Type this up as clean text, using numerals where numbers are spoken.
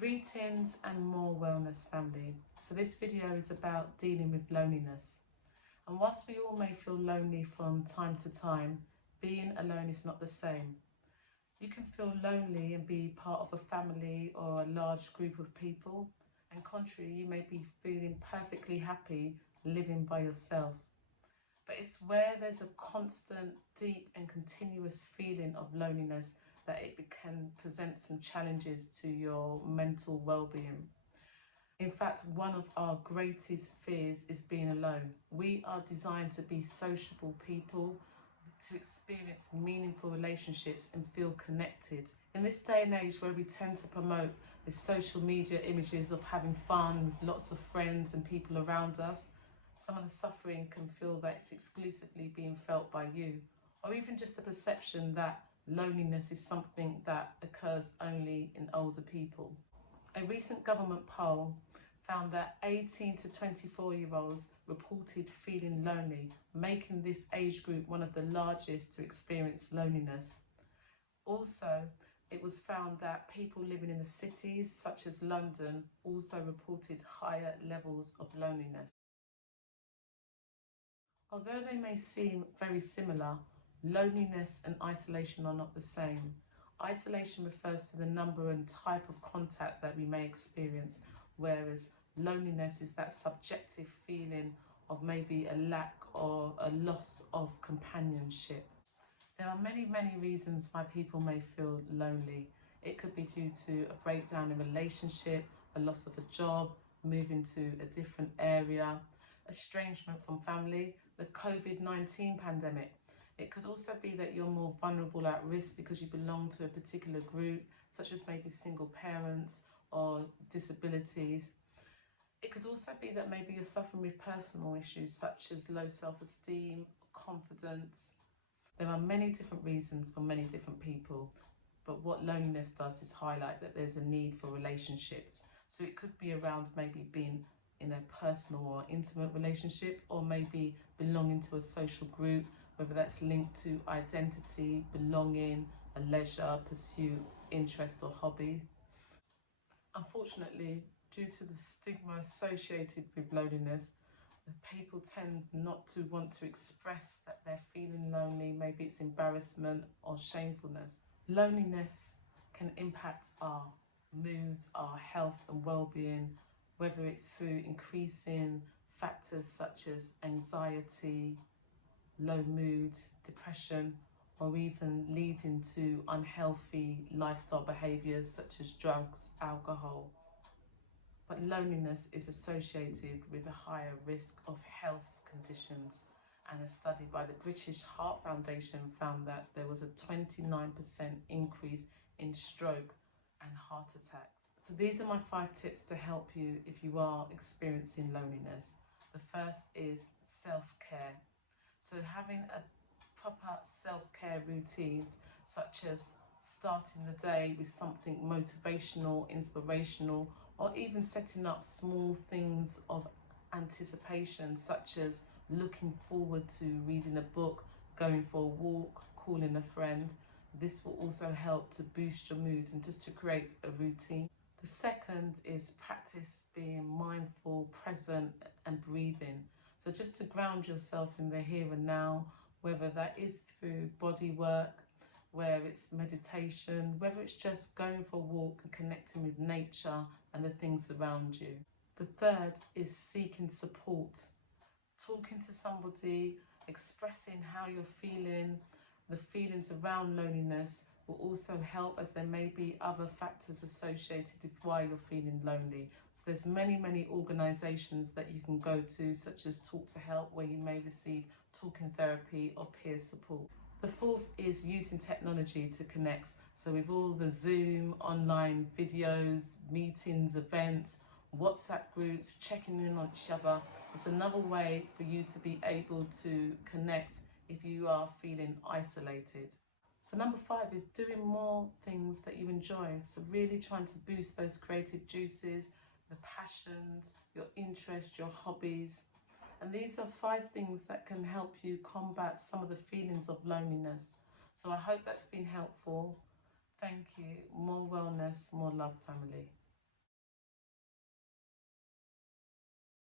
Greetings and more wellness, family. So this video is about dealing with loneliness. And whilst we all may feel lonely from time to time, being alone is not the same. You can feel lonely and be part of a family or a large group of people, and contrary, you may be feeling perfectly happy living by yourself. But it's where there's a constant, deep and continuous feeling of loneliness that it can present some challenges to your mental well-being. In fact, one of our greatest fears is being alone. We are designed to be sociable people, to experience meaningful relationships and feel connected. In this day and age where we tend to promote the social media images of having fun with lots of friends and people around us, some of the suffering can feel that it's exclusively being felt by you, or even just the perception that loneliness is something that occurs only in older people. A recent government poll found that 18 to 24-year-olds reported feeling lonely, making this age group one of the largest to experience loneliness. Also, it was found that people living in the cities, such as London, also reported higher levels of loneliness. Although they may seem very similar, loneliness and isolation are not the same. Isolation refers to the number and type of contact that we may experience, whereas loneliness is that subjective feeling of maybe a lack or a loss of companionship. There are many reasons why people may feel lonely. It could be due to a breakdown in relationship, a loss of a job, moving to a different area, estrangement from family, the COVID-19 pandemic. It could also be that you're more vulnerable at risk because you belong to a particular group, such as maybe single parents or disabilities. It could also be that maybe you're suffering with personal issues such as low self-esteem, confidence. There are many different reasons for many different people, but what loneliness does is highlight that there's a need for relationships. So it could be around maybe being in a personal or intimate relationship, or maybe belonging to a social group, whether that's linked to identity, belonging, a leisure, pursuit, interest or hobby. Unfortunately, due to the stigma associated with loneliness, people tend not to want to express that they're feeling lonely. Maybe it's embarrassment or shamefulness. Loneliness can impact our moods, our health and well-being, whether it's through increasing factors such as anxiety, low mood, depression, or even leading to unhealthy lifestyle behaviours such as drugs, alcohol. But loneliness is associated with a higher risk of health conditions, and a study by the British Heart Foundation found that there was a 29% increase in stroke and heart attacks. So these are my 5 tips to help you if you are experiencing loneliness. The first is self-care. So having a proper self-care routine, such as starting the day with something motivational, inspirational, or even setting up small things of anticipation, such as looking forward to reading a book, going for a walk, calling a friend. This will also help to boost your mood and just to create a routine. The second is practice being mindful, present and breathing. So just to ground yourself in the here and now, whether that is through body work, where it's meditation, whether it's just going for a walk and connecting with nature and the things around you. The third is seeking support. Talking to somebody, expressing how you're feeling, the feelings around loneliness will also help, as there may be other factors associated with why you're feeling lonely. So there's many organisations that you can go to, such as Talk to Help, where you may receive talking therapy or peer support. The fourth is using technology to connect. So with all the Zoom, online videos, meetings, events, WhatsApp groups, checking in on each other, it's another way for you to be able to connect if you are feeling isolated. So number 5 is doing more things that you enjoy. So really trying to boost those creative juices, the passions, your interests, your hobbies. And these are 5 things that can help you combat some of the feelings of loneliness. So I hope that's been helpful. Thank you. More wellness, more love, family.